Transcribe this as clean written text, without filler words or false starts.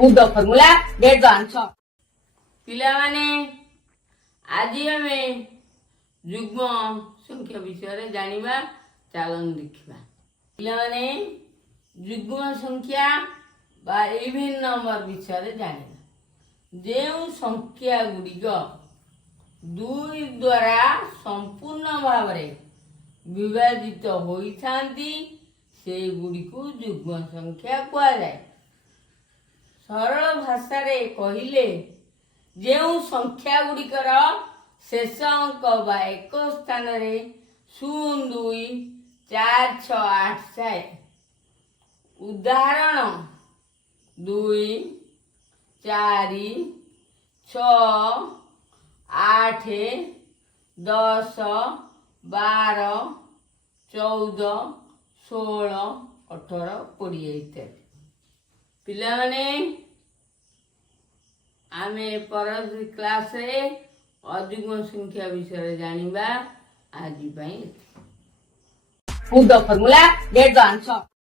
Put the formula, get the answer. ପିଲାମାନେ ଆଜି ଆମେ ଯୁଗ୍ମ ସଂଖ୍ୟା ବିଷୟରେ ଜାଣିବା। ଚାଲନ୍ତୁ ଦେଖିବା। ପିଲାମାନେ ଯୁଗ୍ମ ସଂଖ୍ୟା ବା ଇଭିନ୍ ନମ୍ବର ବିଷୟରେ ଜାଣିବା। ଯେଉଁ ସଂଖ୍ୟା ଗୁଡ଼ିକ ଦୁଇ ଦ୍ୱାରା ସମ୍ପୂର୍ଣ୍ଣ ଭାବରେ ବିଭାଜିତ ହୋଇଥାନ୍ତି ସେଗୁଡ଼ିକୁ ଯୁଗ୍ମ ସଂଖ୍ୟା କୁହାଯାଏ। ସରଳ ଭାଷାରେ କହିଲେ ଯେଉଁ ସଂଖ୍ୟା ଗୁଡ଼ିକର ଶେଷ ଅଙ୍କ ବା ଏକ ସ୍ଥାନରେ 0, 2, 4, 6, 8 ଥାଏ। ଉଦାହରଣ 2, 4, 6, 8, 10, 12, 14, 16, 18, 20 ଇତ୍ୟାଦି। ପିଲାମାନେ ଆମେ ପରବର୍ତ୍ତୀ କ୍ଲାସରେ ଅଯୁଗ୍ମ ସଂଖ୍ୟା ବିଷୟରେ ଜାଣିବା। ଆଜି ପାଇଁ Put the formula, get the answer.